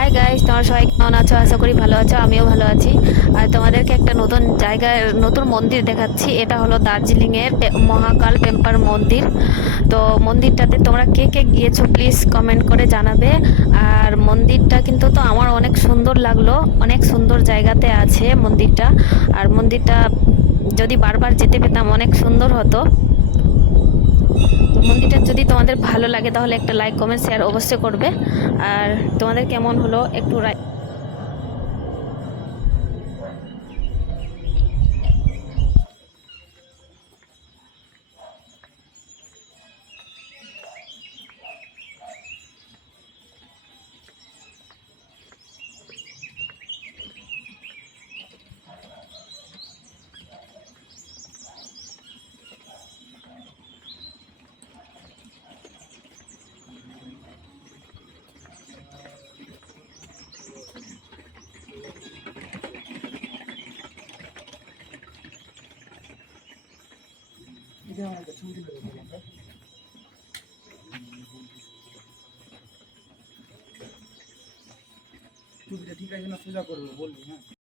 Hi guys, তোমরা সবাই কেমন আছো? আশা করি ভালো আছো, আমিও ভালো আছি। আর তোমাদেরকে একটা নতুন জায়গায় নতুন মন্দির দেখাচ্ছি। এটা হলো দার্জিলিংয়ের মহাকাল টেম্পল মন্দির। তো মন্দিরটাতে তোমরা কে কে গিয়েছো প্লিজ কমেন্ট করে জানাবে। আর মন্দিরটা কিন্তু তো আমার অনেক সুন্দর লাগলো, অনেক সুন্দর জায়গাতে আছে মন্দিরটা। আর মন্দিরটা যদি বারবার যেতে পেতাম অনেক সুন্দর হতো। তো মন্দিরটা যদি তোমাদের ভালো লাগে তাহলে একটা লাইক কমেন্ট শেয়ার অবশ্যই করবে। আর তোমাদের কেমন হলো একটু টুপিটা ঠিক আছে না সোজা করবো বলবি, হ্যাঁ।